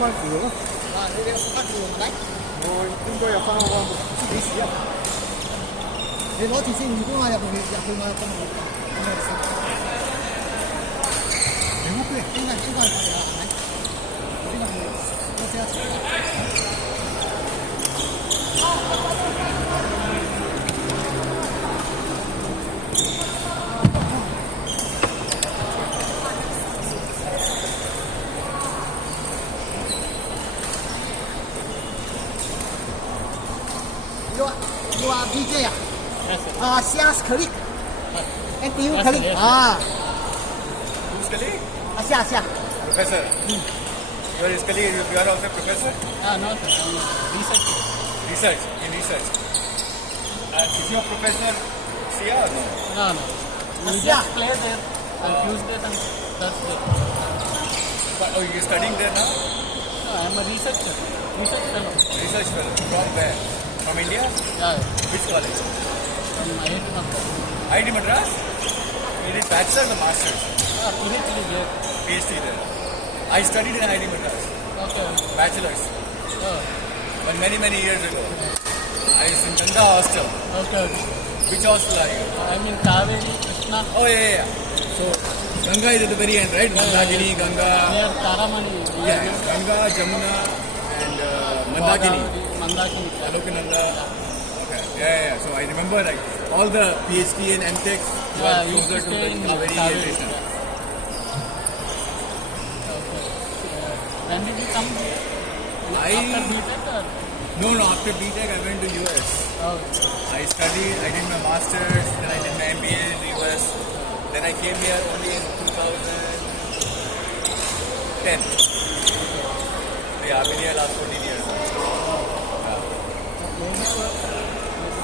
翻煮咯。你哋翻住係咪？我應該入翻我幾時啊？你攞住先，如果我入去我有咁好。應該係係咪？應該係我知啦。You are DJ ah? Yes, sir. Sia's colleague. NTU colleague. Yes, Who's colleague? Sia. Professor. You are his colleague. You are also professor. No, sir. I'm researcher. Research. In research. Is your professor Sia or no? No. We just play there on Tuesdays and Thursdays. But, oh, you're studying there now? No, I'm a researcher. Research fellow. Research fellow. From where? From India? Yeah, Which college? from IIT Madras. IIT Madras? You did bachelor's or master's? PhD there. PhD there. I studied in IIT Madras. Okay. Bachelor's. Oh, But many years ago. I was in Ganga hostel. okay. Which hostel are you? I'm in Kaveri, Krishna, Oh, yeah. So, Ganga is at the very end, right? Mandakini, Ganga. near Taramani. Yeah, Ganga, Jamuna, and Mandakini. Mandakini. Alokananda. Okay. Yeah. So I remember like all the PhD and MTech Yeah, were you used closer to to stay the in Kaveri Kaveri, Station. Okay. When did you come here? After BTech or? No, after BTech I went to US. Oh, I studied, I did my master's, then I did my MBA in the US. Then I came here only in 2010. Yeah, I've been here last 14 years.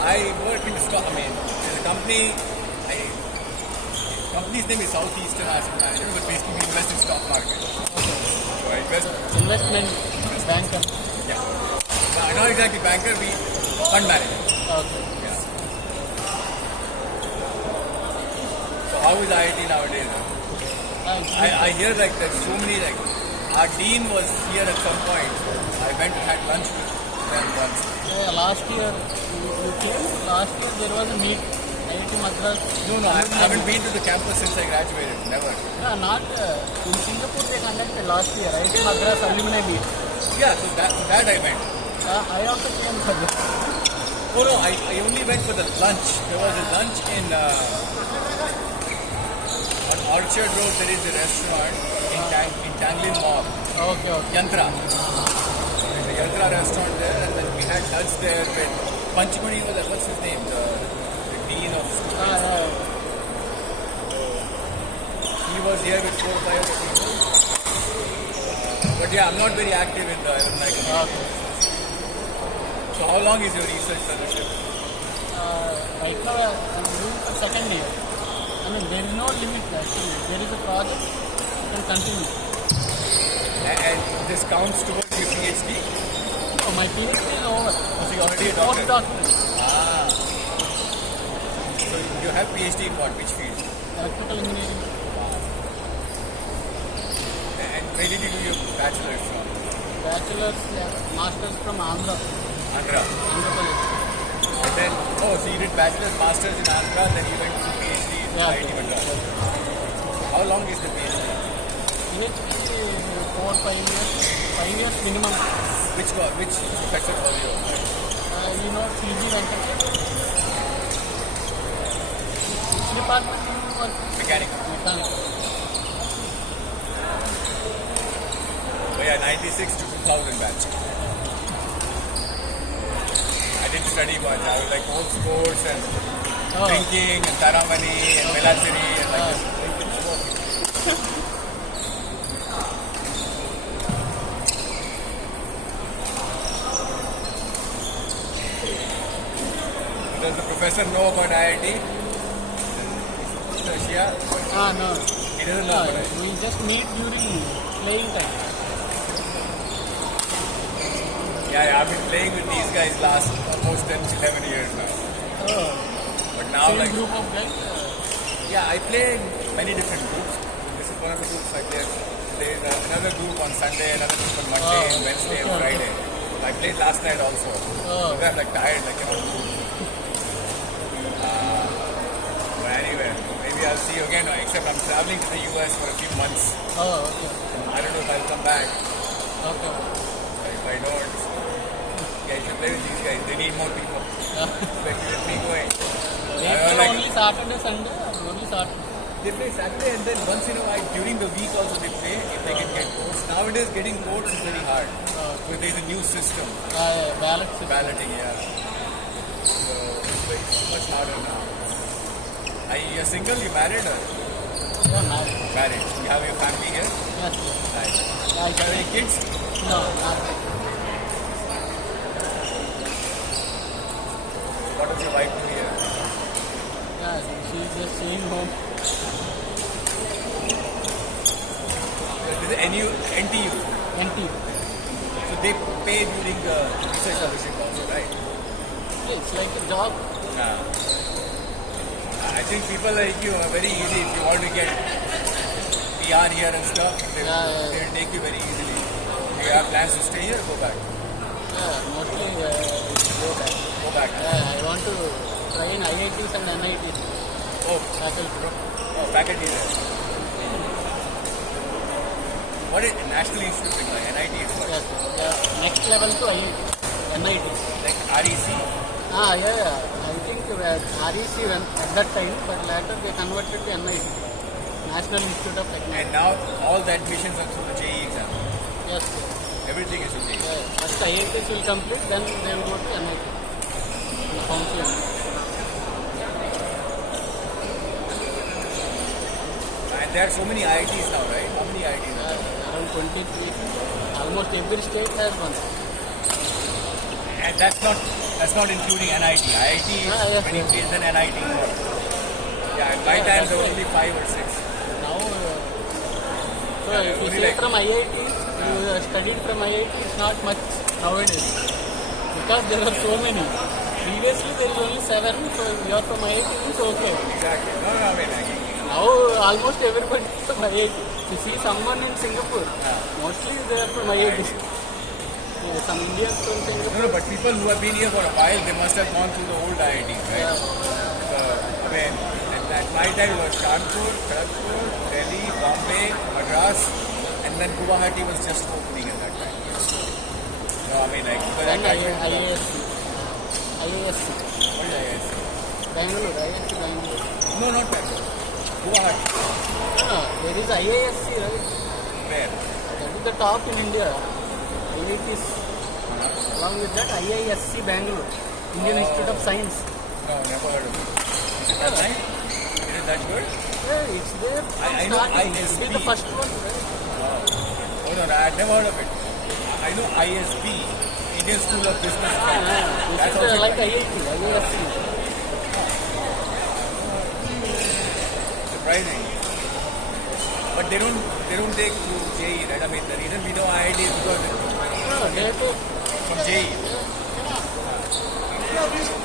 I work in the stock, there's a company, company's name is Southeastern Asset Management, but basically we invest in stock market. So I invest, investment banker. yeah. No, not exactly banker, we fund manager. Okay. Yeah. So how is IIT nowadays? I hear like there's so many like, our dean was here at some point. I went and had lunch with them once. Last year, you came. Last year there was a meet. IIT Madras. No, I haven't been to the campus since I graduated. Never. Yeah, not in Singapore they conducted last year. IIT Madras alumni meet. Yeah, so that I went. I also came for this. Oh no, I only went for the lunch. There was a lunch in on Orchard Road. There is a restaurant in Tanglin Mall. Okay. Yantra. There's a Yantra restaurant there, and then we had lunch there with Panchmani. What's his name? The dean of students. He was here with 4 or 5 other people. But yeah, I'm not very active in the alumni community. Okay. So how long is your research fellowship? Right now I'm doing the second year. There is no limit actually. There is a project, you can continue. And this counts towards your PhD? No, my PhD is over. So you already a doctor? Postdoctoral. So you have PhD in what? Which field? Electrical engineering. And where did you do your bachelor's from? Bachelor's, master's from Andhra. Andhra. Andhra Pradesh. And then, so you did bachelor's, master's in Andhra, then you went to PhD in IIT Madras. How long is the PhD? PhD 4 or 5 years. 5 years minimum. Which professor was you? PG Venkatesh. Which department do you work? Mechanical. Mechanical. Oh yeah, 96 to 2000 batch. I didn't study much. I was like old sports and drinking and Taramani and Melasiri and like this. Does the professor know about IIT? Russia? No. He doesn't know about it. We just meet during playing time. Yeah, I've been playing with these guys last almost 10 to 11 years now. But now Same like group of guys? yeah, I play in many different groups. This is one of the groups I play. there's another group on Sunday, another group on Monday, and Wednesday and Friday. I played last night also. So I'm like tired, like but anyway, maybe I'll see you again. Except I'm traveling to the US for a few months. Oh, okay. I don't know if I'll come back. Okay. If I don't, yeah, you should play with these guys. They need more people. Especially with me going. Only Saturday, Sunday, or only Saturday? They play Saturday and then once in a while during the week also they play if they can get votes. Nowadays getting votes is very hard. Because there's a new system. Ballot system. Balloting, yeah. So it's very much harder now. You're single, you married or? Yeah, married. Married. You have your family here? Yes. Nice. Yeah, Do you have any kids? No, not. What does your wife do here? Yeah, she's just staying home. This is NTU. NT. So they pay during the research fellowship also, right? It's like a job. Yeah. I think people like you are very easy if you want to get PR here and stuff. They'll take you very easily. Do you have plans to stay here or go back? Yeah, mostly go back. Go back. I want to try in IITs and NITs. Oh, Faculty. oh, faculty there. What is National Institute like? NIT is what? Yes, yeah. Next level to IIT. NIT. Like REC? Yeah. I think REC at that time, but later they converted to NIT. National Institute of Technology. And now all the admissions are through the JEE exam. Yes. Everything is through JEE. Yeah. First IITs will complete, then they will go to NIT. The counseling. And there are so many IITs now, right? How many IITs? Around 23. Almost every state has one. And that's not including NIT. IIT is many places than NIT. Yeah, at my time there were only 5 or 6. Now, so if you say from IIT, you studied from IIT, it's not much nowadays. Because there are so many. Previously there is only 7, so you are from IIT, it's okay. Exactly. No, I mean, Now almost everybody is from IIT. You see someone in Singapore, mostly they are from IIT. Some Indians from Singapore. no, but people who have been here for a while, they must have gone through the old IITs, right? Yeah. So, I mean, at my time it was Kanpur, Kharagpur, Delhi, Bombay, Madras, and then Guwahati was just opening at that time. So, I mean, like, because Then I graduated. IASC. IASC. What is IISc? Bangalore, IASC Bangalore. No, not Bangalore. Guwahati. No, there is IASC, right? Where? That is the top in India. IITs. Along with that, IISc Bangalore, Indian Institute of Science. No, never heard of it. Is it that right? Is it that good? Yeah, it's there. I know starting. ISB. It is the first one, right? Oh, no, I had never heard of it. I know ISB, Indian School of Business. This is like IIT, IISc. Surprising. But they don't take through JEE, right? I mean, the reason we know IIT is because They take from JEE.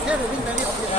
Here, we've been very obvious.